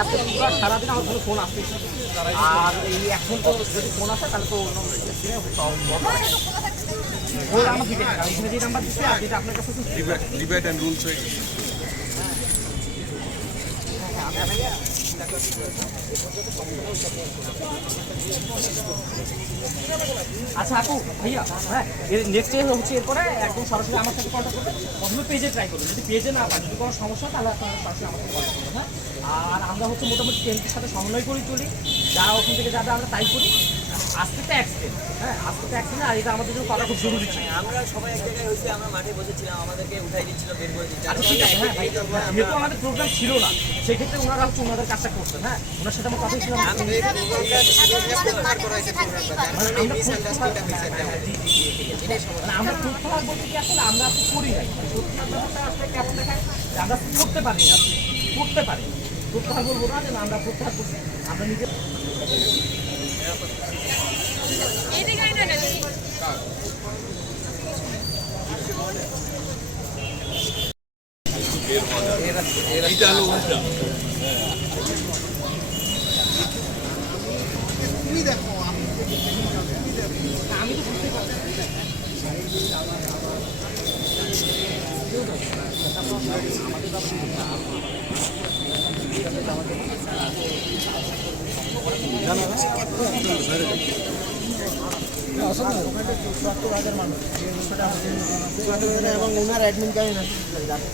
আজকে সারাদিন আমার কোনো ফোন আর এই এখন তো যদি ফোন আসে তাহলে তো অন্য আমার যে নাম্বার দিচ্ছে আর যেটা আপনার কাছে ডিবেট অ্যান্ড রুলস হয়ে গেছে। আচ্ছা আপু ভাইয়া হ্যাঁ এর নেক্সট ডে হচ্ছে এরপরে একদম সরাসরি আমার সাথে কন্ট্যাক্ট করবেন। প্রথমে পেজে ট্রাই করবেন। যদি পেজে না পান যদি কোনো সমস্যা তাহলে আপনারা সরাসরি আমাকে কন্ট্যাক্ট করবেন হ্যাঁ? আর আমরা হচ্ছে মোটামুটি ট্রেনটির সাথে সমন্বয় করে চলি যারা ওখান থেকে যাবে আমরা তাই করি আজকে তো অ্যাক্সিডেন্ট হ্যাঁ আজকে তো অ্যাক্সিডেন্ট আর এটা আমাদের জন্য করা খুব জরুরি ছিল আমরা সবাই এক জায়গায় হয়েছে আমরা মাঠে বসেছিলাম আমাদেরকে উঠাই দিচ্ছিল বের করে দিচ্ছিল আচ্ছা ঠিক আছে হ্যাঁ যেহেতু আমাদের প্রোগ্রাম ছিল না সেক্ষেত্রে ওনারা হচ্ছে ওনাদের কাজটা করছেন হ্যাঁ ওনার সাথে আমার কথা ছিল আমি আমরা প্রত্যাহার বলতে কি আসলে আমরা তো করি নাই মানে প্রত্যাহার আসলে কেমন দেখায় আমরা করতে পারি না করতে পারি প্রত্যাহার বলব না যে না, আমরা করছি আমরা নিজে এইটা হলো উল্টা আমি এবং ওনার অ্যাডমিনকে আমি মেসেজ করি যাতে